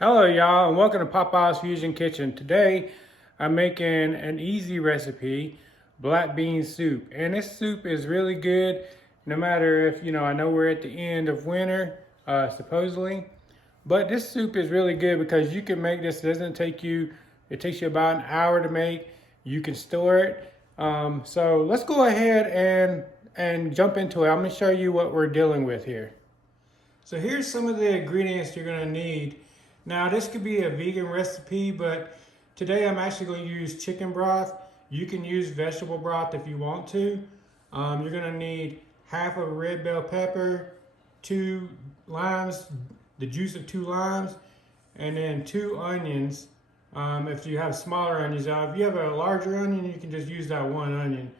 Hello y'all and welcome to Pawpaw's Fusion Kitchen. Today I'm making an easy recipe, black bean soup. And this soup is really good no matter if, I know we're at the end of winter, supposedly. But this soup is really good because you can make this. It takes you about an hour to make. You can store it. So let's go ahead and jump into it. I'm gonna show you what we're dealing with here. So here's some of the ingredients you're gonna need. Now this could be a vegan recipe, but today I'm actually going to use chicken broth. You can use vegetable broth if you want to. You're going to need half of a red bell pepper, 2 limes, the juice of 2 limes, and then 2 onions. If you have smaller onions, if you have a larger onion, you can just use that 1 onion.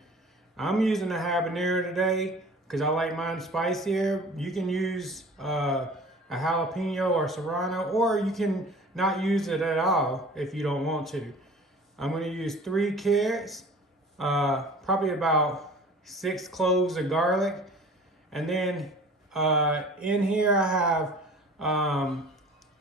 I'm using a habanero today because I like mine spicier. You can use a jalapeno or serrano, or you can not use it at all if you don't want to. I'm going to use 3 carrots, probably about 6 cloves of garlic, and then in here I have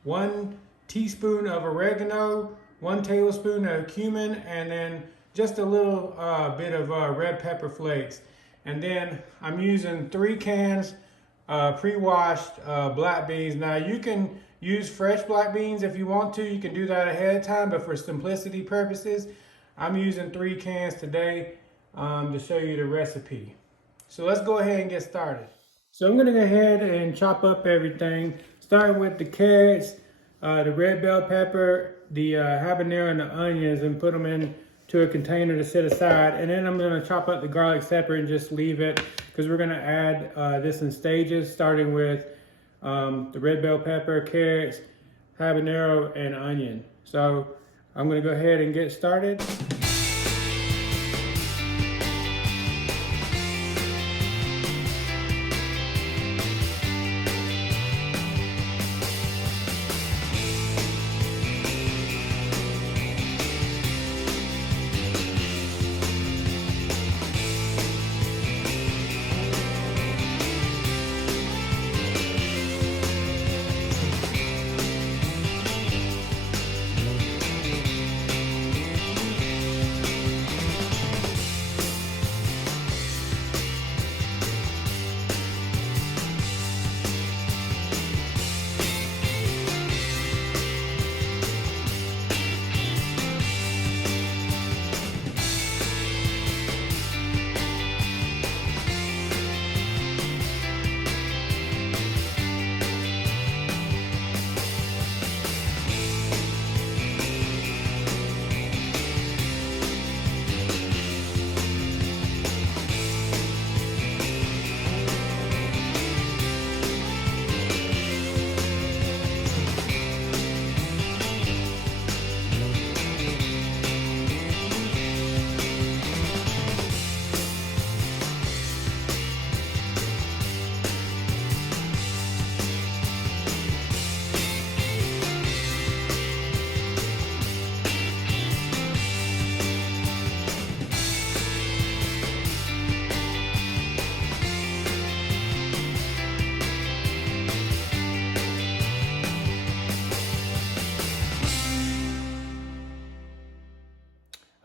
1 teaspoon of oregano, 1 tablespoon of cumin, and then just a little bit of red pepper flakes. And then I'm using 3 cans pre-washed black beans. Now you can use fresh black beans if you want to. You can do that ahead of time, but for simplicity purposes, I'm using 3 cans today to show you the recipe. So let's go ahead and get started. So I'm gonna go ahead and chop up everything, starting with the carrots, the red bell pepper, the habanero, and the onions, and put them into a container to set aside. And then I'm gonna chop up the garlic separate and just leave it, because we're gonna add this in stages, starting with the red bell pepper, carrots, habanero, and onion. So I'm gonna go ahead and get started.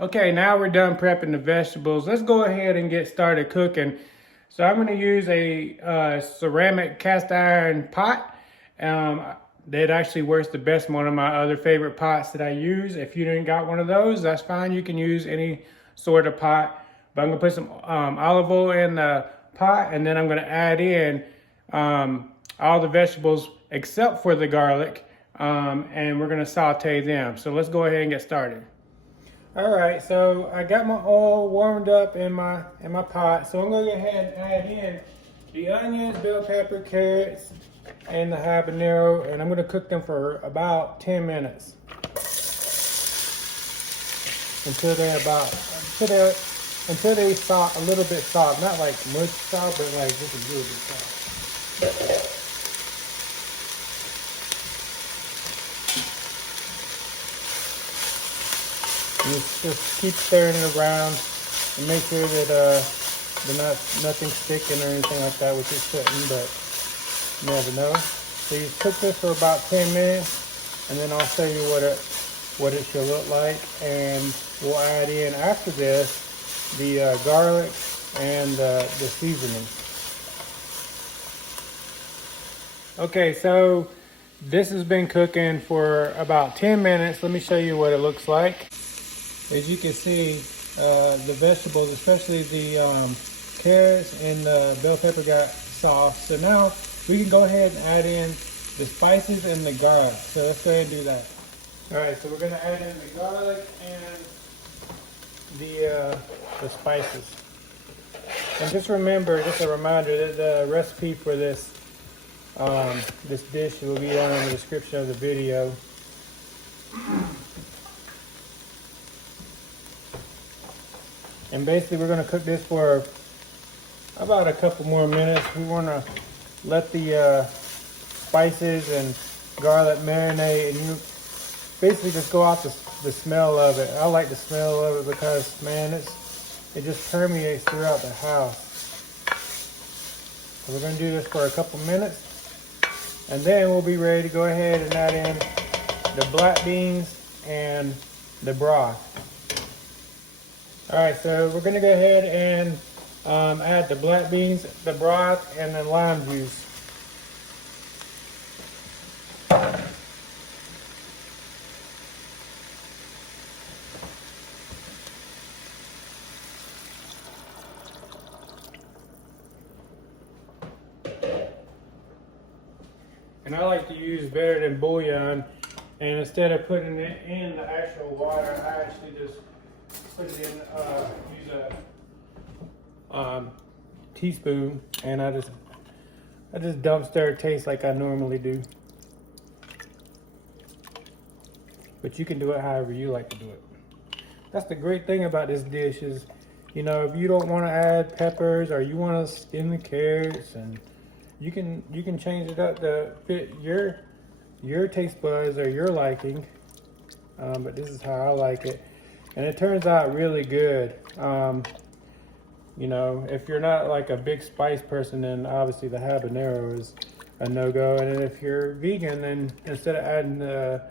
Okay, now we're done prepping the vegetables. Let's go ahead and get started cooking. So I'm going to use a ceramic cast iron pot. That actually works the best. One of my other favorite pots that I use. If you didn't got one of those, that's fine. You can use any sort of pot. But I'm going to put some olive oil in the pot, and then I'm going to add in all the vegetables except for the garlic, and we're going to saute them. So let's go ahead and get started. All right, so I got my oil warmed up in my pot. So I'm gonna go ahead and add in the onions, bell pepper, carrots, and the habanero, and I'm gonna cook them for about 10 minutes until they soft, a little bit soft, not like much soft, but like just a little bit soft. Just keep stirring it around and make sure that nothing's sticking or anything like that, which it shouldn't, but you never know. So you cook this for about 10 minutes, and then I'll show you what it should look like, and we'll add in after this the garlic and the seasoning. Okay, so this has been cooking for about 10 minutes. Let me show you what it looks like. As you can see, the vegetables, especially the carrots and the bell pepper, got soft. So now we can go ahead and add in the spices and the garlic. So let's go ahead and do that. All right, so we're gonna add in the garlic and the spices. And just remember, just a reminder, that the recipe for this this dish will be down in the description of the video. And basically we're going to cook this for about a couple more minutes. We want to let the spices and garlic marinate, and you basically just go off the smell of it. I like the smell of it because, man, it just permeates throughout the house. So we're going to do this for a couple minutes, and then we'll be ready to go ahead and add in the black beans and the broth. All right, so we're gonna go ahead and add the black beans, the broth, and the lime juice. And I like to use better than bouillon, and instead of putting it in the actual water, I actually just put it in, use a teaspoon, and I just dump stir it, taste like I normally do. But you can do it however you like to do it. That's the great thing about this dish is, you know, if you don't want to add peppers or you want to skin the carrots, and you can change it up to fit your taste buds or your liking. But this is how I like it. And it turns out really good. You know, if you're not like a big spice person, then obviously the habanero is a no-go. And if you're vegan, then instead of adding the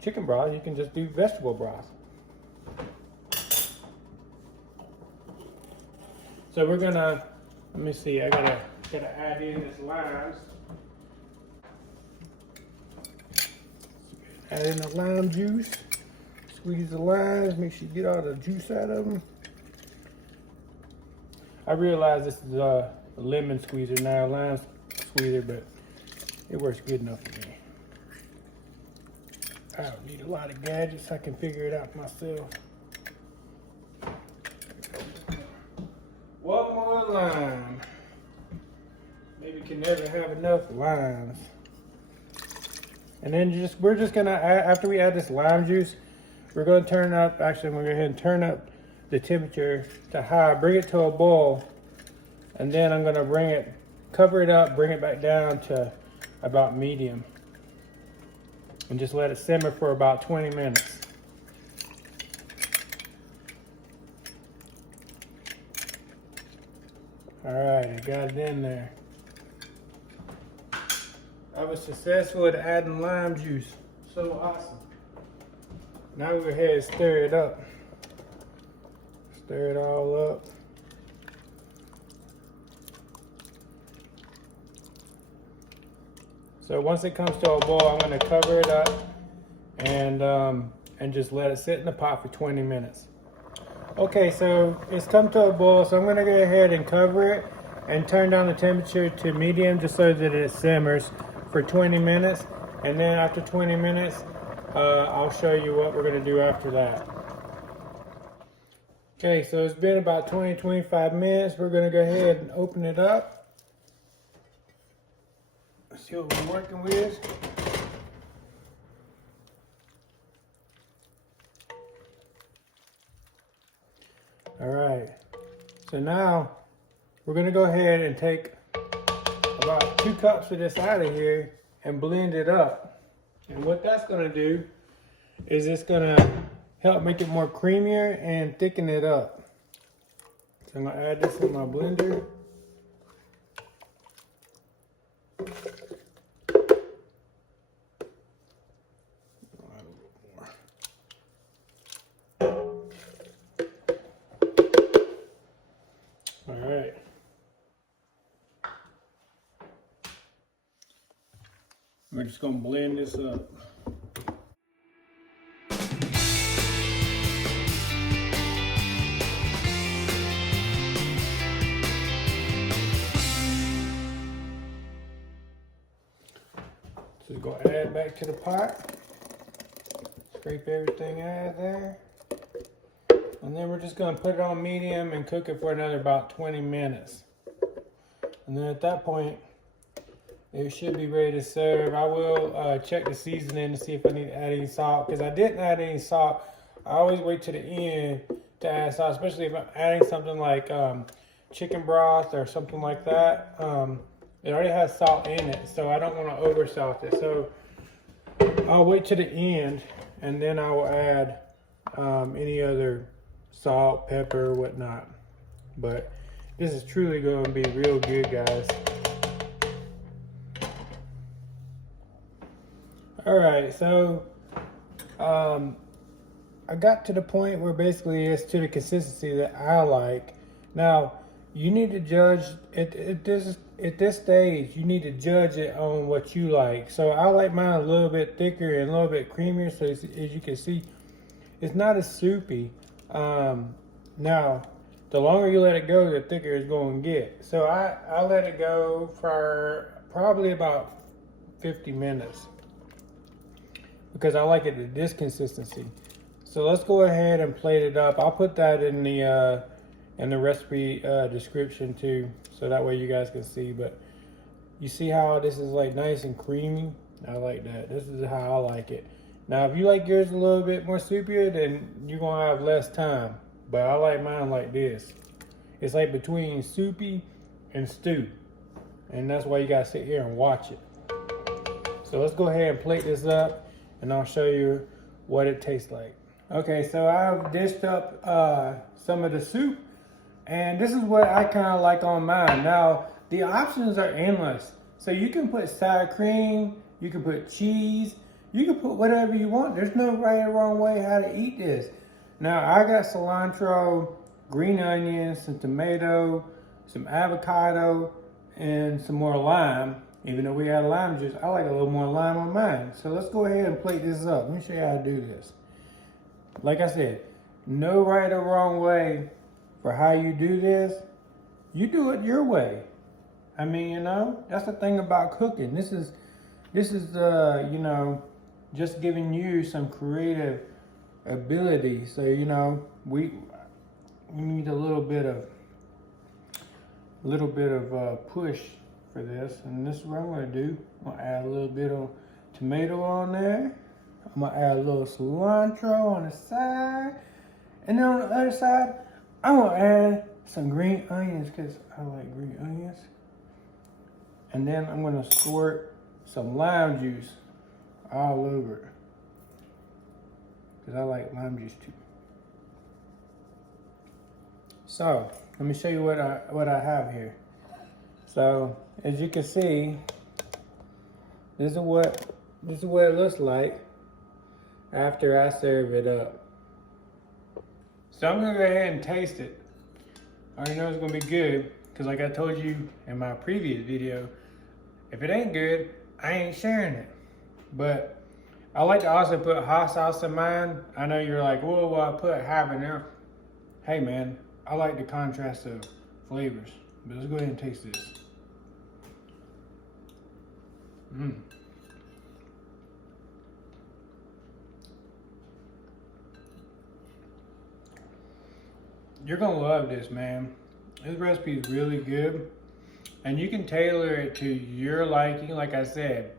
chicken broth, you can just do vegetable broth. So we're gonna, let me see, I gotta add in this limes. Add in the lime juice. Squeeze the limes, make sure you get all the juice out of them. I realize this is a lemon squeezer, not a lime squeezer, but it works good enough for me. I don't need a lot of gadgets, I can figure it out myself. One more lime. Maybe can never have enough limes. And then we're just gonna add, after we add this lime juice, we're going to turn up, actually we're going to go ahead and turn up the temperature to high, bring it to a boil, and then I'm going to cover it up, bring it back down to about medium, and just let it simmer for about 20 minutes. All right, I got it in there. I was successful at adding lime juice. So awesome. Now we'll go ahead and stir it up. Stir it all up. So once it comes to a boil, I'm going to cover it up and just let it sit in the pot for 20 minutes. Okay, so it's come to a boil, so I'm going to go ahead and cover it and turn down the temperature to medium just so that it simmers for 20 minutes. And then after 20 minutes, I'll show you what we're going to do after that. Okay, so it's been about 20-25 minutes. We're going to go ahead and open it up. Let's see what we're working with. All right, so now we're going to go ahead and take about 2 cups of this out of here and blend it up. And what that's going to do is it's going to help make it more creamier and thicken it up. So I'm going to add this in my blender. We're just gonna blend this up. So we're gonna add back to the pot. Scrape everything out of there. And then we're just gonna put it on medium and cook it for another about 20 minutes. And then at that point, it should be ready to serve. I will check the seasoning to see if I need to add any salt, because I didn't add any salt. I always wait to the end to add salt, especially if I'm adding something like chicken broth or something like that. It already has salt in it, so I don't want to over salt it. So I'll wait to the end, and then I will add any other salt, pepper, whatnot. But this is truly going to be real good, guys. All right, so I got to the point where basically it's to the consistency that I like. Now, you need to judge at this stage. You need to judge it on what you like. So I like mine a little bit thicker and a little bit creamier. So as you can see, it's not as soupy. Now, the longer you let it go, the thicker it's going to get. So I let it go for probably about 50 minutes. Because I like it at this consistency. So let's go ahead and plate it up. I'll put that in the recipe description too, so that way you guys can see. But you see how this is like nice and creamy? I like that. This is how I like it. Now, if you like yours a little bit more soupier, then you're gonna have less time. But I like mine like this. It's like between soupy and stew, and that's why you gotta sit here and watch it. So let's go ahead and plate this up, and I'll show you what it tastes like. Okay, so I've dished up some of the soup, and this is what I kind of like on mine. Now, the options are endless. So you can put sour cream, you can put cheese, you can put whatever you want. There's no right or wrong way how to eat this. Now, I got cilantro, green onions, some tomato, some avocado, and some more lime. Even though we had lime juice, I like a little more lime on mine. So let's go ahead and plate this up. Let me show you how to do this. Like I said, no right or wrong way for how you do this. You do it your way. I mean, you know, that's the thing about cooking. This is you know, just giving you some creative ability. So, you know, we need a little bit of push for this, and this is what I'm gonna do. I'm gonna add a little bit of tomato on there. I'm gonna add a little cilantro on the side, and then on the other side, I'm gonna add some green onions because I like green onions. And then I'm gonna squirt some lime juice all over it because I like lime juice too. So let me show you what I have here. So as you can see, this is what it looks like after I serve it up. So I'm gonna go ahead and taste it. I already know it's gonna be good because, like I told you in my previous video, if it ain't good, I ain't sharing it. But I like to also put hot sauce in mine. I know you're like, whoa, well, I put habanero. Hey man, I like the contrast of flavors. But let's go ahead and taste this. You're gonna love this, man. This recipe is really good, and you can tailor it to your liking. Like I said,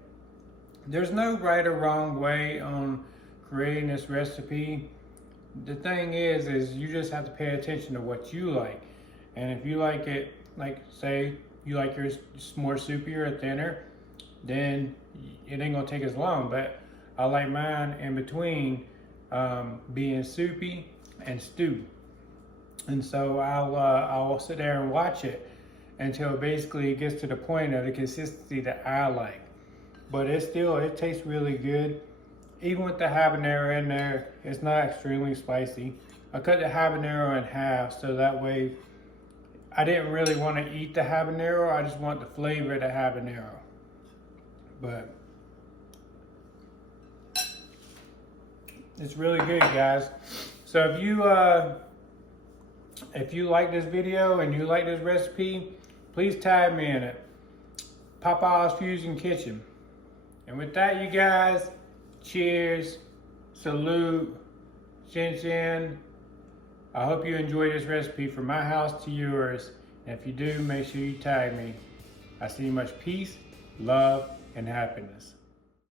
there's no right or wrong way on creating this recipe. The thing is you just have to pay attention to what you like. And if you like it, like say you like yours more soupier or thinner, then it ain't gonna take as long. But I like mine in between being soupy and stew. And so I'll sit there and watch it until basically it gets to the point of the consistency that I like. But it tastes really good. Even with the habanero in there, it's not extremely spicy. I cut the habanero in half so that way I didn't really want to eat the habanero. I just want the flavor of the habanero. But It's really good, guys. So if you like this video and you like this recipe, please tag me in it. Pawpaw's Fusion Kitchen. And with that, you guys, cheers, salute, chin chin. I hope you enjoy this recipe from my house to yours. And if you do, make sure you tag me. I see you much peace, love, and happiness.